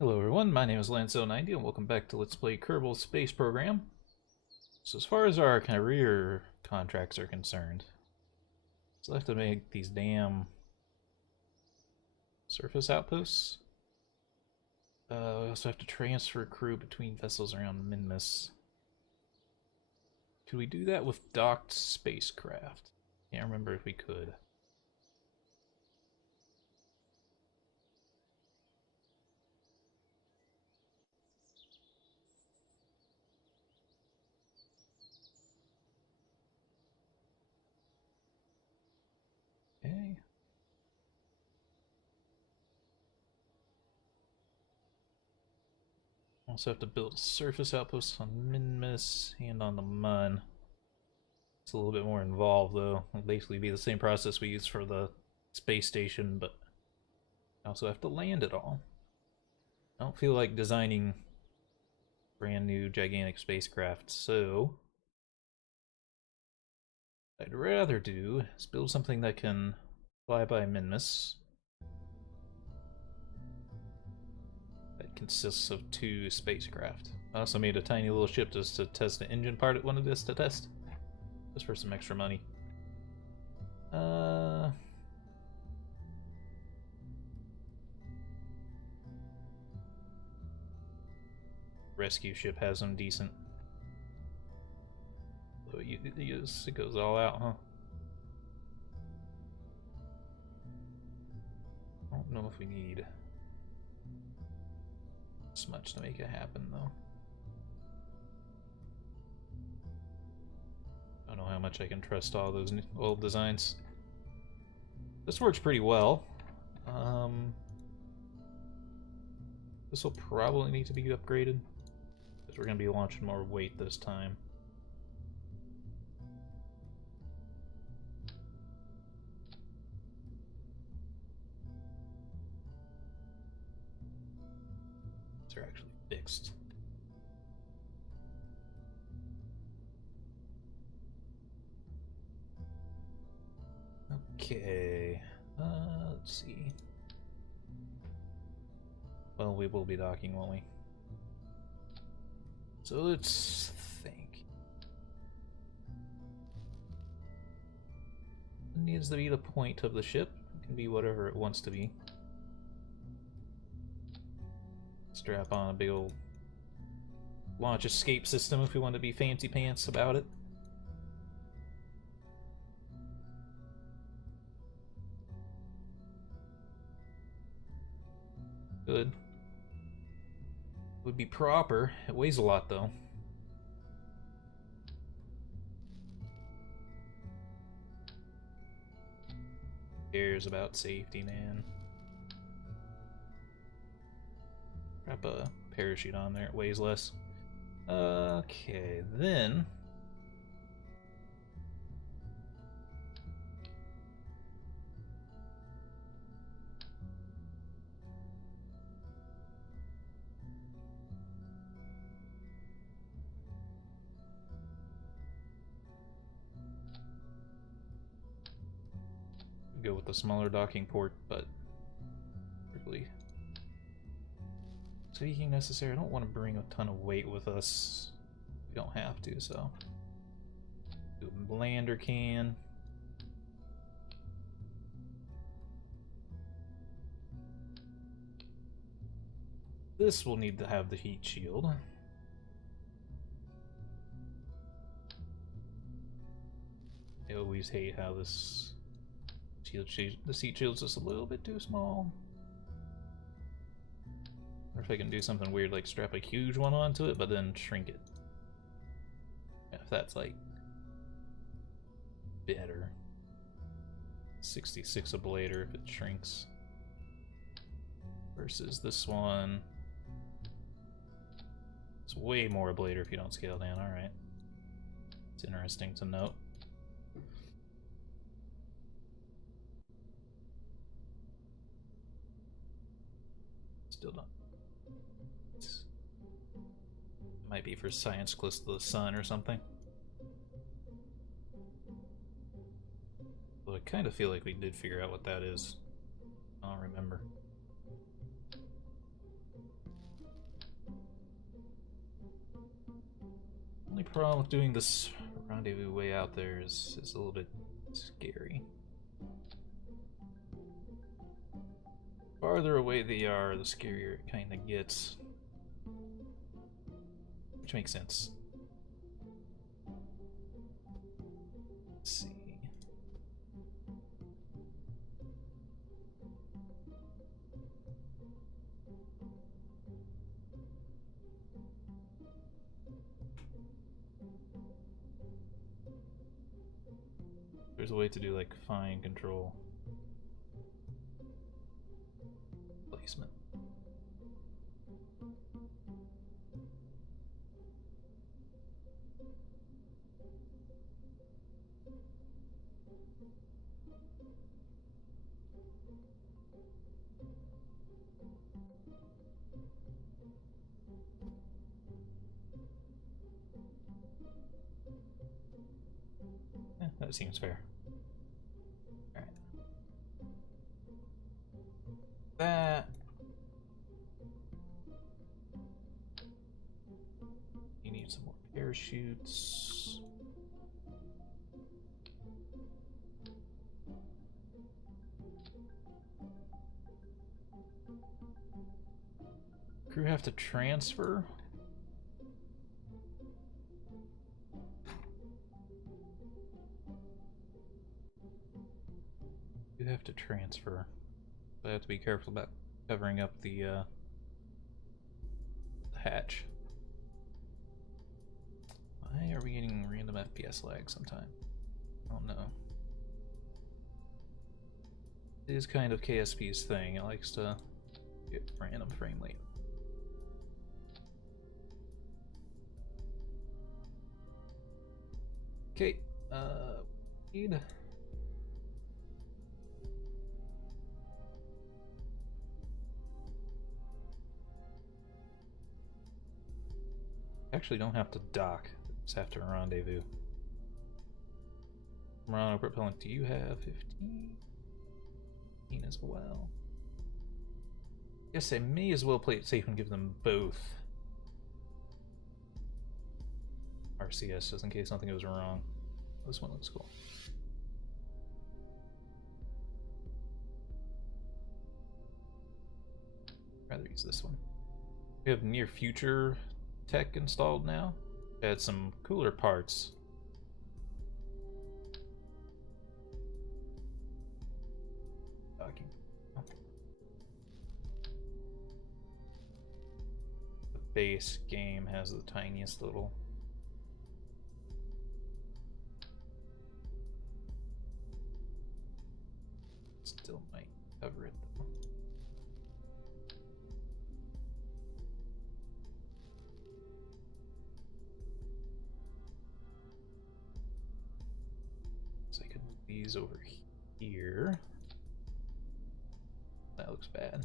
Hello everyone, my name is Lance090 and welcome back to Let's Play Kerbal Space Program. So as far as our career contracts are concerned, so I have to make these damn surface outposts. We also have to transfer crew between vessels around Minmus. Could we do that with docked spacecraft? Can't remember if we could. Okay. Also have to build a surface outpost on Minmus and on the Mun. It's a little bit more involved though. It'll basically be the same process we use for the space station, but I also have to land it all. I don't feel like designing brand new gigantic spacecraft, so what I'd rather do is build something that can fly by Minmus. That consists of 2 spacecraft. I also made a tiny little ship just to test the engine part it wanted us to test. Just for some extra money. Rescue ship has them decent. So it goes all out, huh? I don't know if we need this much to make it happen, though. I don't know how much I can trust all those old designs. This works pretty well. This will probably need to be upgraded, because we're going to be launching more weight this time. These are actually fixed. Okay, let's see. Well, we will be docking, won't we? So let's think. It needs to be the point of the ship. It can be whatever it wants to be. Strap on a big old launch escape system if we want to be fancy pants about it. Good. Would be proper. It weighs a lot though. Cares about safety, man. Wrap a parachute on there, it weighs less. Okay, then go with the smaller docking port, but really tweaking necessary. I don't want to bring a ton of weight with us. We don't have to, so do a lander can. This will need to have the heat shield. I always hate how this the heat shield's just a little bit too small. Or if I can do something weird like strap a huge one onto it, but then shrink it. Yeah, if that's like better. 66 ablator if it shrinks. Versus this one. It's way more ablator if you don't scale down, alright. It's interesting to note. Still don't. Might be for science close to the sun or something. But I kind of feel like we did figure out what that is. I don't remember. problem with doing this rendezvous way out there is a little bit scary. Farther away they are, the scarier it kind of gets. Which makes sense. Let's see. There's a way to do like fine control placement. That seems fair. Alright. That. You need some more parachutes. Crew have to transfer? You have to transfer. But I have to be careful about covering up the hatch. Why are we getting random FPS lag sometime? I don't know. It is kind of KSP's thing. It likes to get random frame rate. Okay, need. Actually don't have to dock, just have to rendezvous. Murano propellant, do you have 15? 15 as well. Guess I may as well play it safe and give them both RCS just in case something goes wrong. This one looks cool. Rather use this one. We have near future tech installed now. Add some cooler parts. Docking. Oh. The base game has the tiniest little. Still might cover it though. So I could move these over here. That looks bad.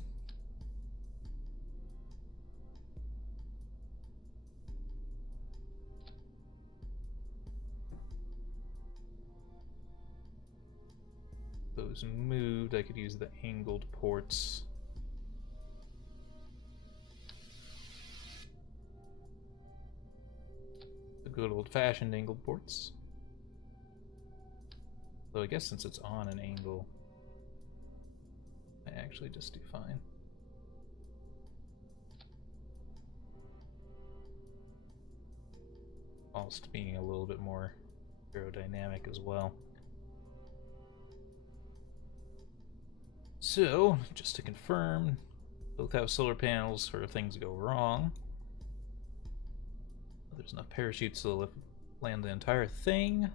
Those moved, I could use the angled ports. The good old-fashioned angled ports. Though I guess since it's on an angle, I actually just do fine. Whilst being a little bit more aerodynamic as well. So, just to confirm, both have solar panels for if things go wrong. There's enough parachutes to land the entire thing.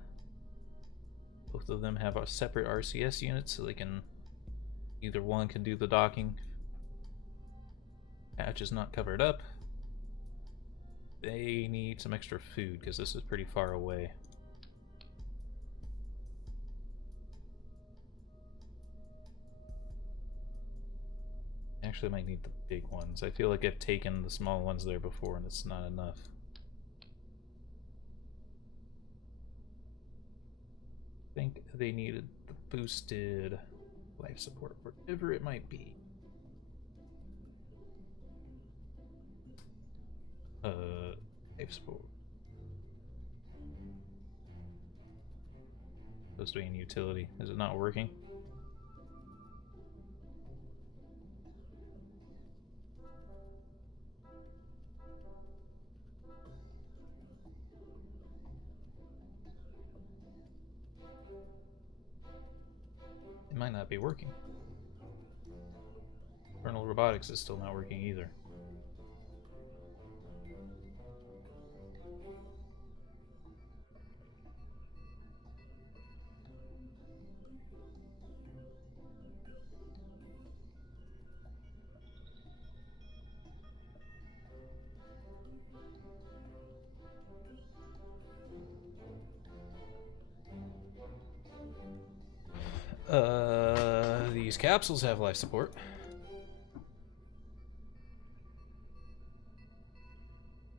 Both of them have a separate RCS unit, so they can, either one can do the docking. Hatch is not covered up. They need some extra food because this is pretty far away. Actually, I might need the big ones. I feel like I've taken the small ones there before and it's not enough. I think they needed the boosted life support, whatever it might be. Life support. Supposed to be in utility. Is it not working? It might not be working. Kernel robotics is still not working either. These capsules have life support.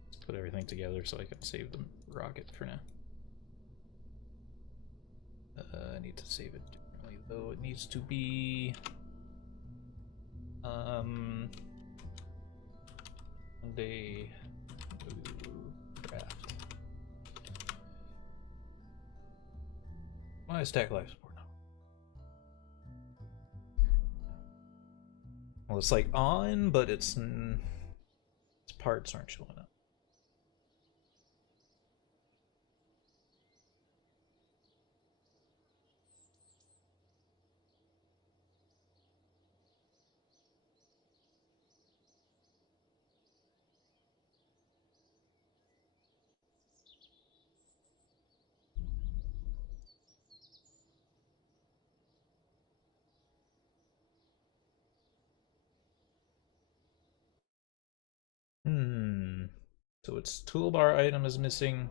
Let's put everything together so I can save the rocket for now. I need to save it differently, though. It needs to be Monday craft. Why is stack life support now? Well, it's like on, but its parts aren't showing up. So its toolbar item is missing.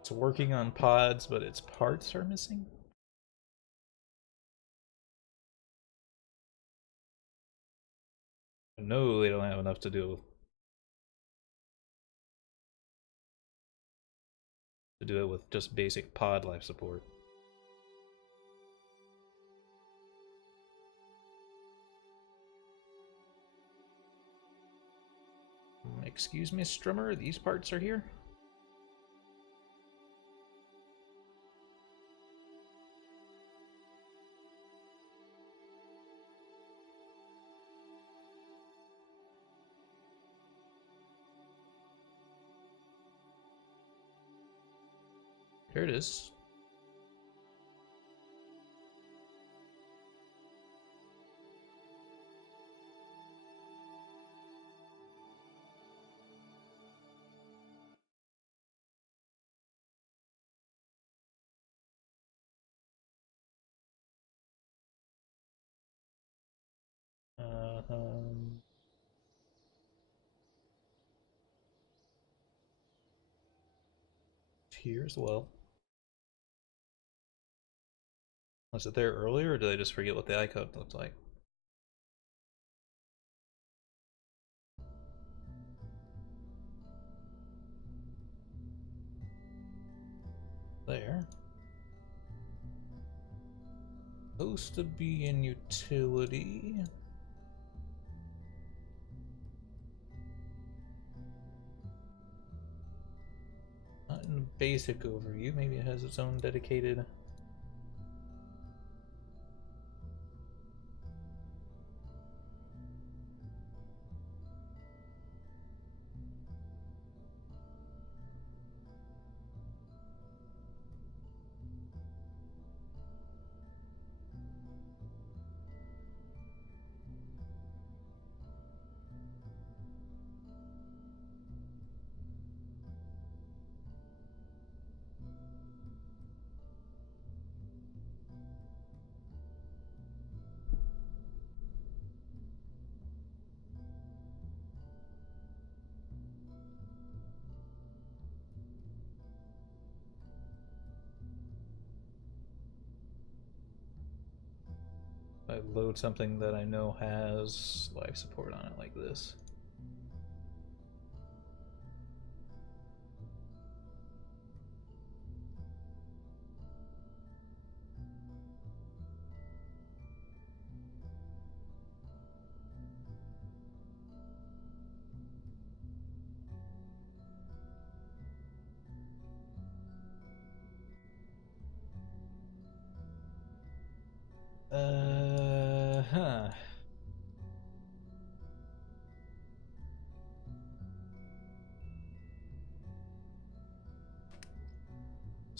It's working on pods, but its parts are missing. No, they don't have enough to do it with just basic pod life support. Excuse me, Strummer, these parts are here? Here it is. Here as well. Was it there earlier, or did I just forget what the icon looked like? There. Supposed to be in utility. Not in the basic overview. Maybe it has its own dedicated. I load something that I know has life support on it like this.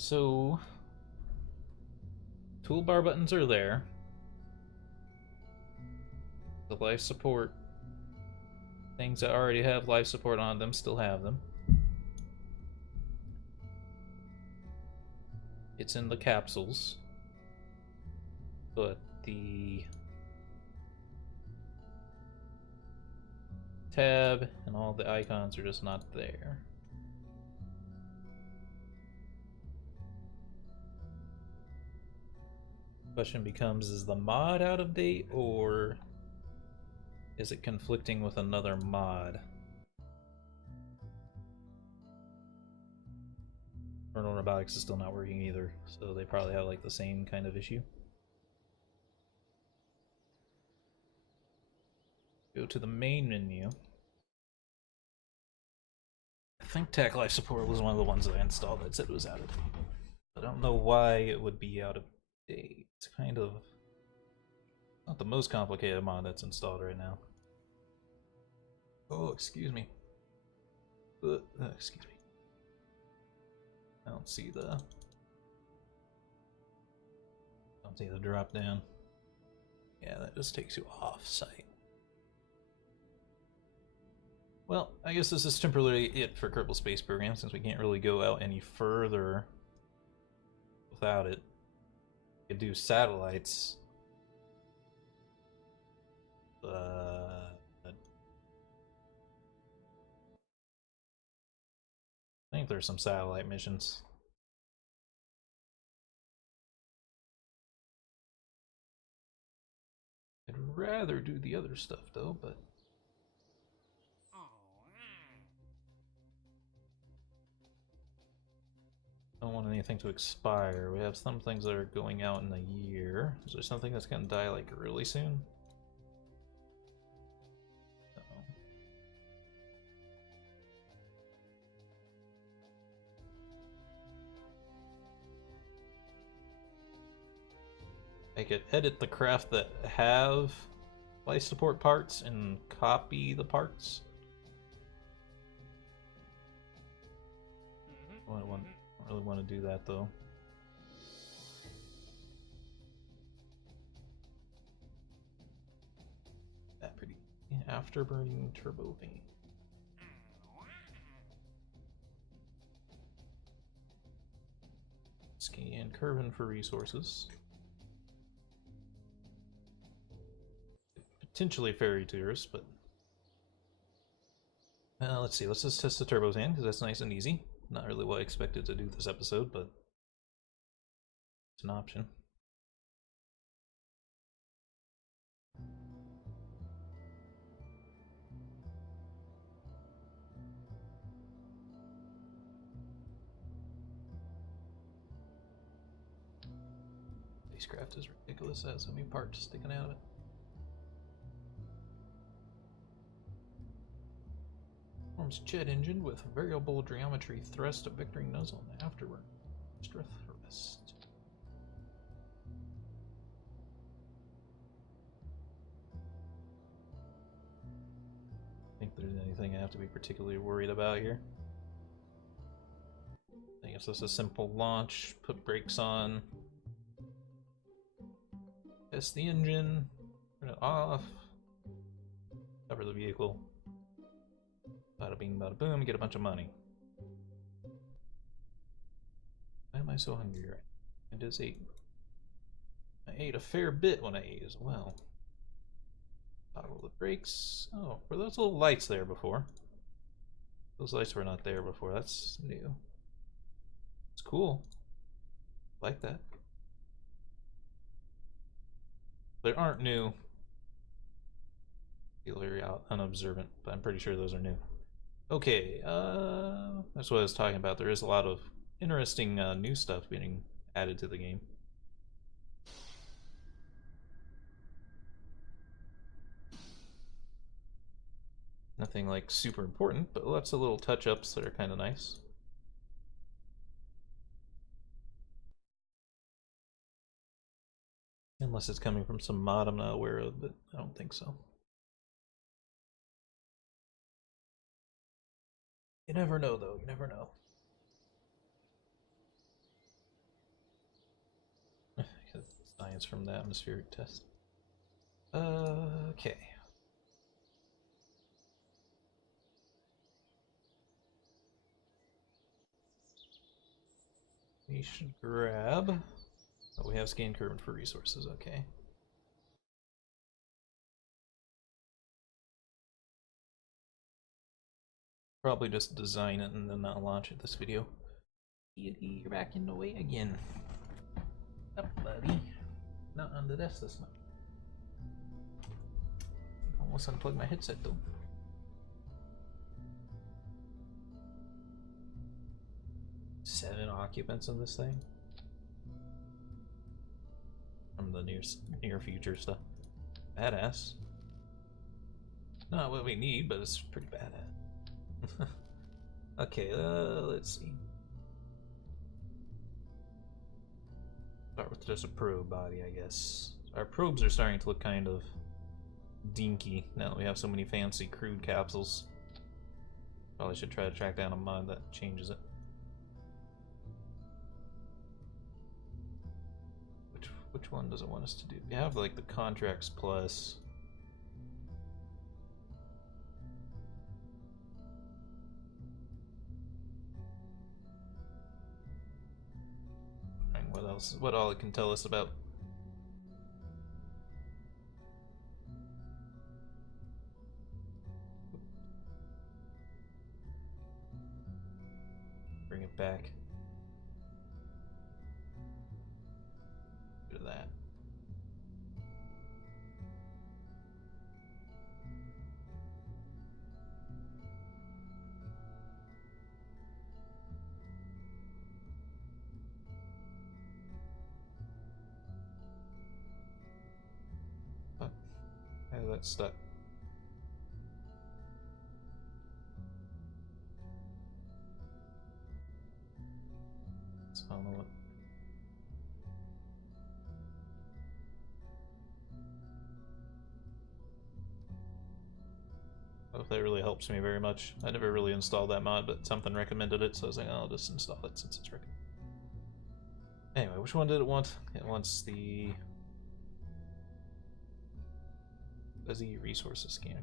So, toolbar buttons are there. The life support things that already have life support on them still have them. It's in the capsules, but the tab and all the icons are just not there. Question becomes, is the mod out of date, or is it conflicting with another mod? Vernal Robotics is still not working either, so they probably have like the same kind of issue. Go to the main menu. I think Tech Life Support was one of the ones that I installed that said it was out of date. I don't know why it would be out of date. It's kind of not the most complicated mod that's installed right now. Oh, excuse me. Excuse me. I don't see the drop down. Yeah, that just takes you off site. Well, I guess this is temporarily it for Kerbal Space Program, since we can't really go out any further without it. We could do satellites, but I think there's some satellite missions. I'd rather do the other stuff though, but I don't want anything to expire. We have some things that are going out in a year. Is there something that's gonna die like really soon? I could edit the craft that have life support parts and copy the parts. I don't really want to do that though. That pretty afterburning turbo vane. Scan Kerbal for resources. Potentially ferry tours, but let's see. Let's just test the turbo vane because that's nice and easy. Not really what I expected to do this episode, but it's an option. Spacecraft is ridiculous. It has so many parts sticking out of it. Forms jet engine with variable geometry thrust vectoring nozzle and afterward extra thrust. Think there's anything I have to be particularly worried about here? I guess this is a simple launch, put brakes on, test the engine, turn it off, cover the vehicle. Bada bing, bada boom, get a bunch of money. Why am I so hungry right now? I just ate. I ate a fair bit when I ate as well. Toggle the brakes. Oh, were those little lights there before? Those lights were not there before. That's new. It's cool. I like that. They aren't new. Feel very unobservant, but I'm pretty sure those are new. Okay, that's what I was talking about. There is a lot of interesting new stuff being added to the game. Nothing like super important, but lots of little touch-ups that are kind of nice. Unless it's coming from some mod I'm not aware of, but I don't think so. You never know, though. You never know. Science from the atmospheric test. Okay. We should grab... Oh, we have scan current for resources, okay. Probably just design it and then not launch it this video. You're back in the way again. Up, buddy. Not on the desk this time. Almost unplugged my headset though. Seven occupants in this thing. From the near future stuff. Badass. Not what we need, but it's pretty badass. Okay, let's see. Start with just a probe body, I guess. Our probes are starting to look kind of dinky now that we have so many fancy crude capsules. Probably should try to track down a mod that changes it. Which one does it want us to do? We have like the contracts plus. And what else? What all it can tell us about? Bring it back. Do that. Oh, yeah, that's stuck. I don't know what. I don't know if that really helps me very much. I never really installed that mod, but something recommended it, so I was like, oh, I'll just install it since it's recommended. Anyway, which one did it want? It wants the fuzzy resources scanner.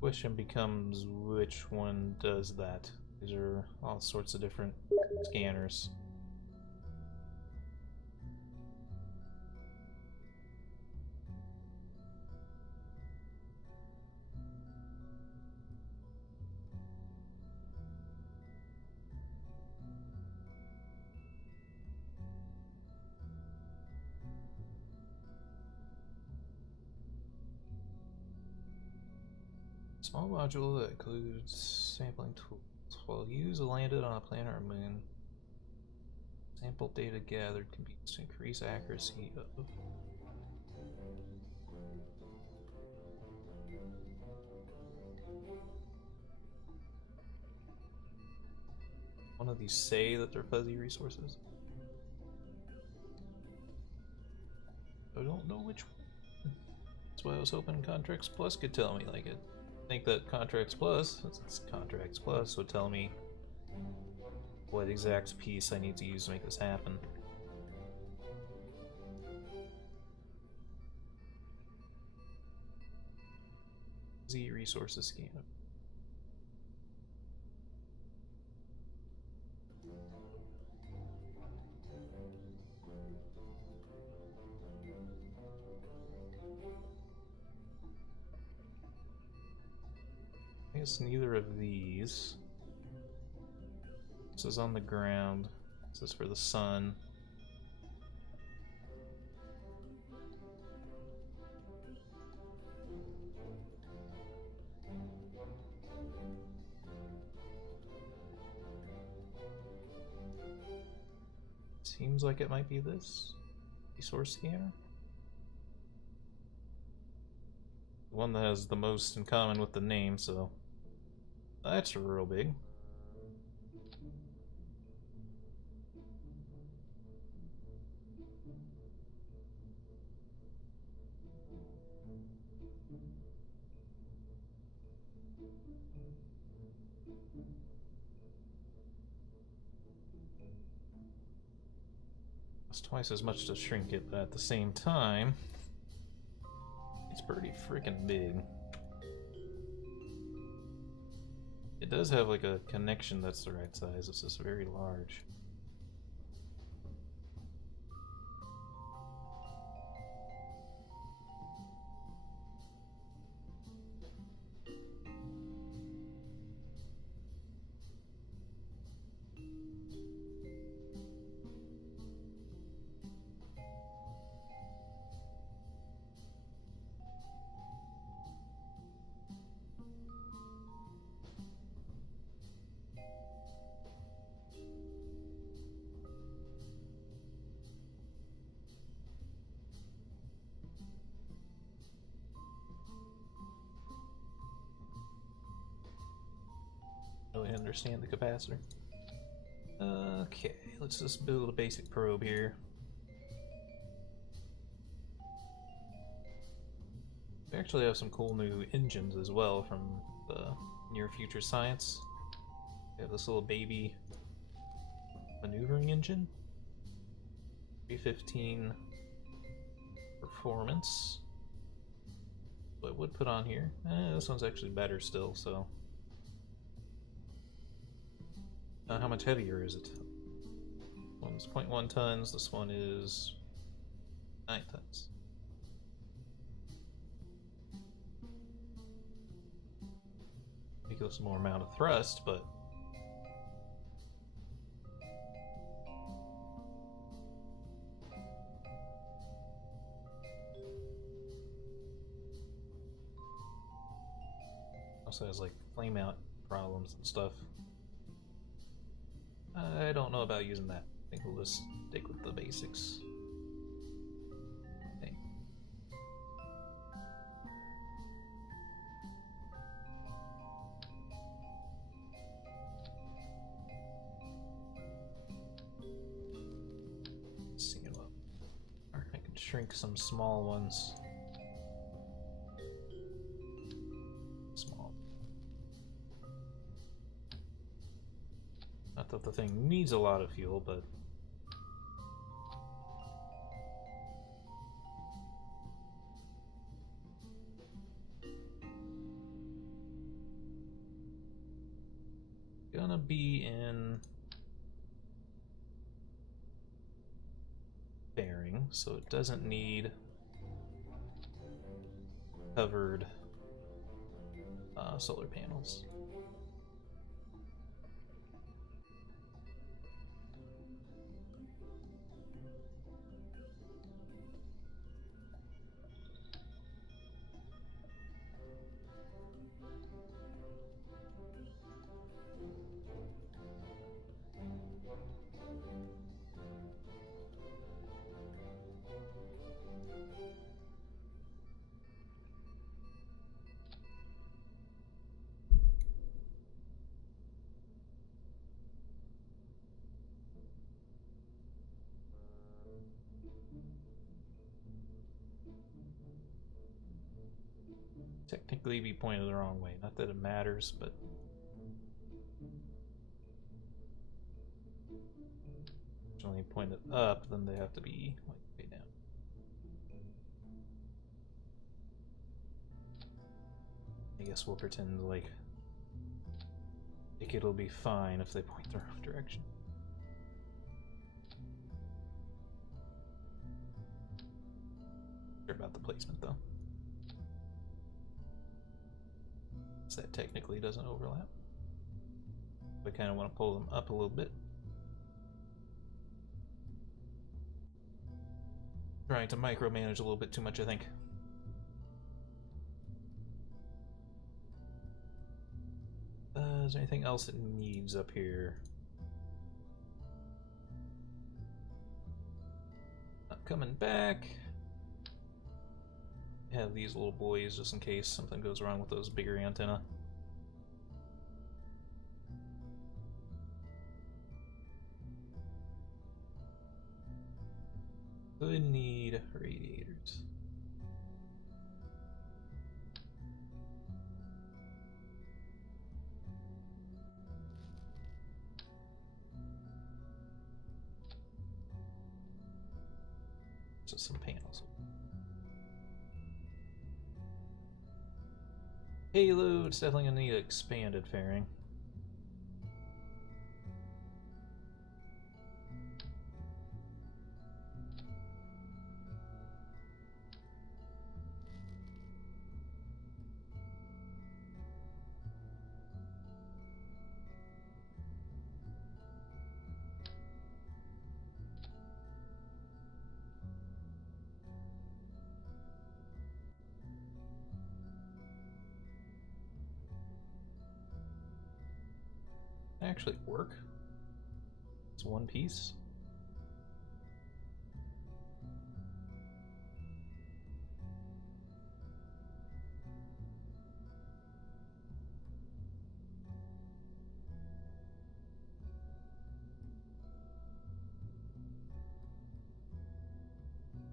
Question becomes, which one does that? These are all sorts of different scanners. Small module that includes sampling tools. While used landed on a planet or moon, sample data gathered can be used to increase accuracy of. One of these say that they're fuzzy resources. I don't know which one. That's why I was hoping Contracts Plus could tell me. Like, I think that Contracts Plus, since it's Contracts Plus, would tell me what exact piece I need to use to make this happen. Z resources scanner. I guess neither of these. This is on the ground. This is for the sun. Seems like it might be this resource scanner. The one that has the most in common with the name, so that's real big. It's twice as much to shrink it, but at the same time, it's pretty freaking big. It does have like a connection that's the right size. It's just very large. Really understand the capacitor. Okay, let's just build a basic probe here. We actually have some cool new engines as well from the near future science. We have this little baby maneuvering engine. 315 performance. What I would put on here. This one's actually better still, so. How much heavier is it? One's 0.1 tons, this one is 9 tons. Equals more amount of thrust, but also has like flame out problems and stuff. I don't know about using that. I think we'll just stick with the basics. Okay. Let's see what. Or I can shrink some small ones. Not that the thing needs a lot of fuel, but gonna be in bearing, so it doesn't need covered solar panels. Technically be pointed the wrong way. Not that it matters, but when they point it up, then they have to be like way down. I guess we'll pretend like it'll be fine if they point the wrong direction. Sure about the placement though. That technically doesn't overlap. I kind of want to pull them up a little bit. Trying to micromanage a little bit too much, I think. Is there anything else it needs up here? Not coming back. Have these little boys just in case something goes wrong with those bigger antenna. Could need radiators. to some panels. Payload, it's definitely gonna need an expanded fairing. Actually work. It's one piece.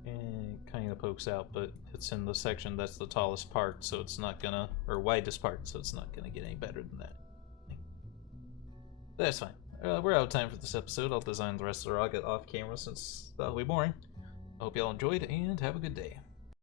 And it kind of pokes out, but it's in the section that's the tallest part, so it's not gonna, or widest part, so it's not gonna get any better than that. That's fine. We're out of time for this episode. I'll design the rest of the rocket off camera since that'll be boring. I hope y'all enjoyed, and have a good day.